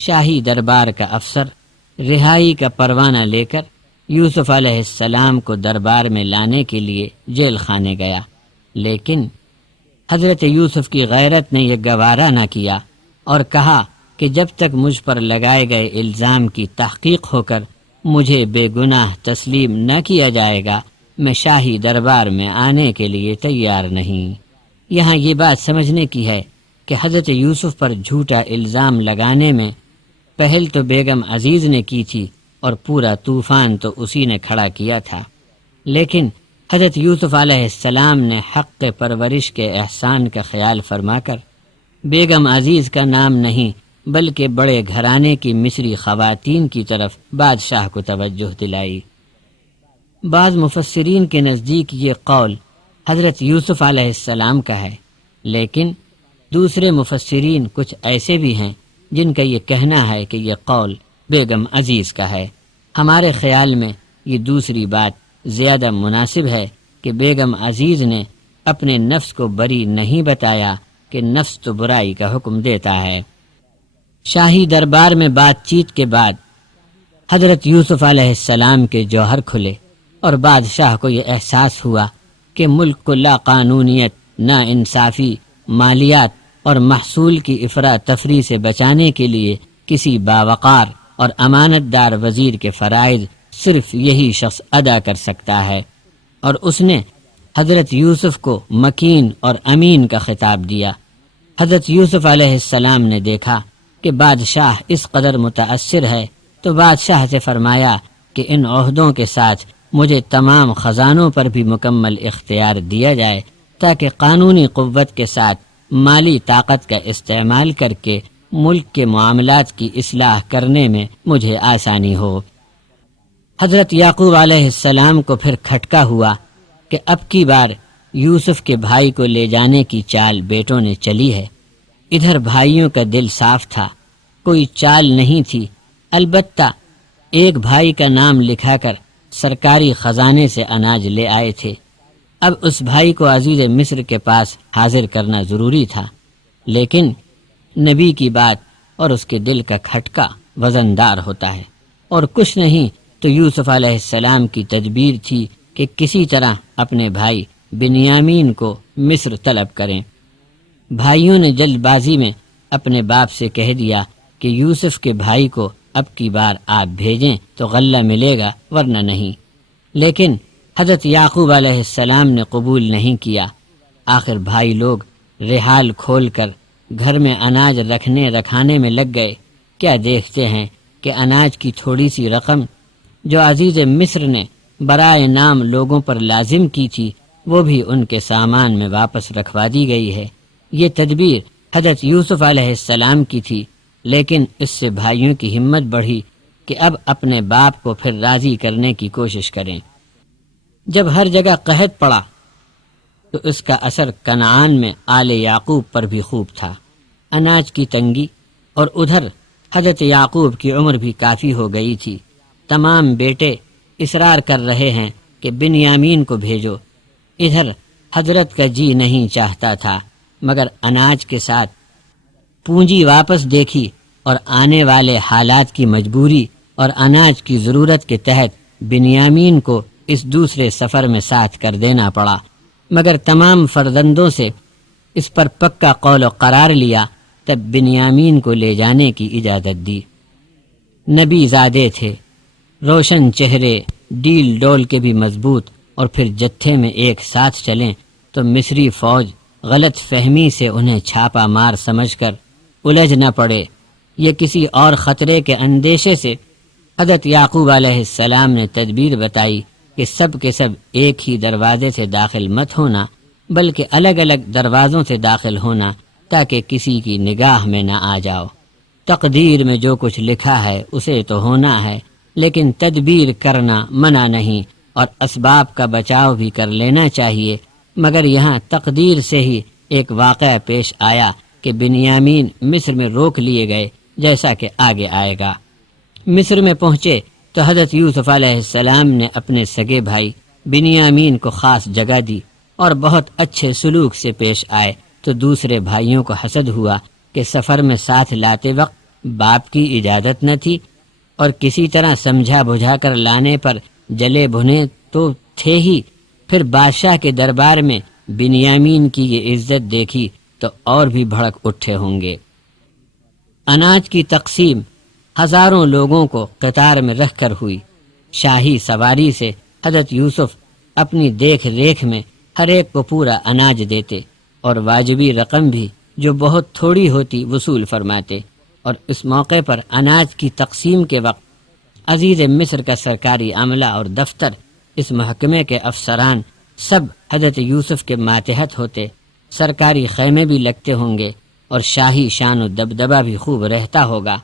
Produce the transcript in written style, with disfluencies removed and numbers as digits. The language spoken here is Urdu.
شاہی دربار کا افسر رہائی کا پروانہ لے کر یوسف علیہ السلام کو دربار میں لانے کے لیے جیل خانے گیا، لیکن حضرت یوسف کی غیرت نے یہ گوارا نہ کیا اور کہا کہ جب تک مجھ پر لگائے گئے الزام کی تحقیق ہو کر مجھے بے گناہ تسلیم نہ کیا جائے گا، میں شاہی دربار میں آنے کے لیے تیار نہیں۔ یہاں یہ بات سمجھنے کی ہے کہ حضرت یوسف پر جھوٹا الزام لگانے میں پہل تو بیگم عزیز نے کی تھی اور پورا طوفان تو اسی نے کھڑا کیا تھا، لیکن حضرت یوسف علیہ السلام نے حق پرورش کے احسان کا خیال فرما کر بیگم عزیز کا نام نہیں بلکہ بڑے گھرانے کی مصری خواتین کی طرف بادشاہ کو توجہ دلائی۔ بعض مفسرین کے نزدیک یہ قول حضرت یوسف علیہ السلام کا ہے، لیکن دوسرے مفسرین کچھ ایسے بھی ہیں جن کا یہ کہنا ہے کہ یہ قول بیگم عزیز کا ہے۔ ہمارے خیال میں یہ دوسری بات زیادہ مناسب ہے کہ بیگم عزیز نے اپنے نفس کو بری نہیں بتایا کہ نفس تو برائی کا حکم دیتا ہے۔ شاہی دربار میں بات چیت کے بعد حضرت یوسف علیہ السلام کے جوہر کھلے اور بادشاہ کو یہ احساس ہوا کہ ملک کو لا قانونیت، نا انصافی، مالیات اور محصول کی افراتفری سے بچانے کے لیے کسی باوقار اور امانت دار وزیر کے فرائض صرف یہی شخص ادا کر سکتا ہے، اور اس نے حضرت یوسف کو مکین اور امین کا خطاب دیا۔ حضرت یوسف علیہ السلام نے دیکھا کہ بادشاہ اس قدر متاثر ہے تو بادشاہ سے فرمایا کہ ان عہدوں کے ساتھ مجھے تمام خزانوں پر بھی مکمل اختیار دیا جائے تاکہ قانونی قوت کے ساتھ مالی طاقت کا استعمال کر کے ملک کے معاملات کی اصلاح کرنے میں مجھے آسانی ہو۔ حضرت یعقوب علیہ السلام کو پھر کھٹکا ہوا کہ اب کی بار یوسف کے بھائی کو لے جانے کی چال بیٹوں نے چلی ہے۔ ادھر بھائیوں کا دل صاف تھا، کوئی چال نہیں تھی، البتہ ایک بھائی کا نام لکھا کر سرکاری خزانے سے اناج لے آئے تھے۔ اب اس بھائی کو عزیز مصر کے پاس حاضر کرنا ضروری تھا، لیکن نبی کی بات اور اس کے دل کا کھٹکا وزندار ہوتا ہے، اور کچھ نہیں تو یوسف علیہ السلام کی تدبیر تھی کہ کسی طرح اپنے بھائی بنیامین کو مصر طلب کریں۔ بھائیوں نے جلد بازی میں اپنے باپ سے کہہ دیا کہ یوسف کے بھائی کو اب کی بار آپ بھیجیں تو غلہ ملے گا ورنہ نہیں، لیکن حضرت یعقوب علیہ السلام نے قبول نہیں کیا۔ آخر بھائی لوگ رحال کھول کر گھر میں اناج رکھنے رکھانے میں لگ گئے۔ کیا دیکھتے ہیں کہ اناج کی تھوڑی سی رقم جو عزیز مصر نے برائے نام لوگوں پر لازم کی تھی وہ بھی ان کے سامان میں واپس رکھوا دی گئی ہے۔ یہ تدبیر حضرت یوسف علیہ السلام کی تھی، لیکن اس سے بھائیوں کی ہمت بڑھی کہ اب اپنے باپ کو پھر راضی کرنے کی کوشش کریں۔ جب ہر جگہ قحط پڑا تو اس کا اثر کنعان میں آل یعقوب پر بھی خوب تھا۔ اناج کی تنگی اور ادھر حضرت یعقوب کی عمر بھی کافی ہو گئی تھی۔ تمام بیٹے اصرار کر رہے ہیں کہ بنیامین کو بھیجو۔ ادھر حضرت کا جی نہیں چاہتا تھا، مگر اناج کے ساتھ پونجی واپس دیکھی اور آنے والے حالات کی مجبوری اور اناج کی ضرورت کے تحت بنیامین کو اس دوسرے سفر میں ساتھ کر دینا پڑا، مگر تمام فرزندوں سے اس پر پکا قول و قرار لیا، تب بنیامین کو لے جانے کی اجازت دی۔ نبی زادے تھے، روشن چہرے، ڈیل ڈول کے بھی مضبوط، اور پھر جتھے میں ایک ساتھ چلیں تو مصری فوج غلط فہمی سے انہیں چھاپا مار سمجھ کر الجھ نہ پڑے۔ یہ کسی اور خطرے کے اندیشے سے حضرت یعقوب علیہ السلام نے تدبیر بتائی کہ سب کے سب ایک ہی دروازے سے داخل مت ہونا، بلکہ الگ الگ دروازوں سے داخل ہونا تاکہ کسی کی نگاہ میں نہ آ جاؤ۔ تقدیر میں جو کچھ لکھا ہے اسے تو ہونا ہے، لیکن تدبیر کرنا منع نہیں اور اسباب کا بچاؤ بھی کر لینا چاہیے۔ مگر یہاں تقدیر سے ہی ایک واقعہ پیش آیا کہ بنیامین مصر میں روک لیے گئے، جیسا کہ آگے آئے گا۔ مصر میں پہنچے تو حضرت یوسف علیہ السلام نے اپنے سگے بھائی بنیامین کو خاص جگہ دی اور بہت اچھے سلوک سے پیش آئے، تو دوسرے بھائیوں کو حسد ہوا کہ سفر میں ساتھ لاتے وقت باپ کی اجازت نہ تھی، اور کسی طرح سمجھا بجھا کر لانے پر جلے بھنے تو تھے ہی، پھر بادشاہ کے دربار میں بنیامین کی یہ عزت دیکھی تو اور بھی بھڑک اٹھے ہوں گے۔ اناج کی تقسیم ہزاروں لوگوں کو قطار میں رکھ کر ہوئی۔ شاہی سواری سے حضرت یوسف اپنی دیکھ ریکھ میں ہر ایک کو پورا اناج دیتے اور واجبی رقم بھی جو بہت تھوڑی ہوتی وصول فرماتے، اور اس موقع پر اناج کی تقسیم کے وقت عزیز مصر کا سرکاری عملہ اور دفتر، اس محکمے کے افسران سب حضرت یوسف کے ماتحت ہوتے، سرکاری خیمے بھی لگتے ہوں گے اور شاہی شان و دبدبہ بھی خوب رہتا ہوگا۔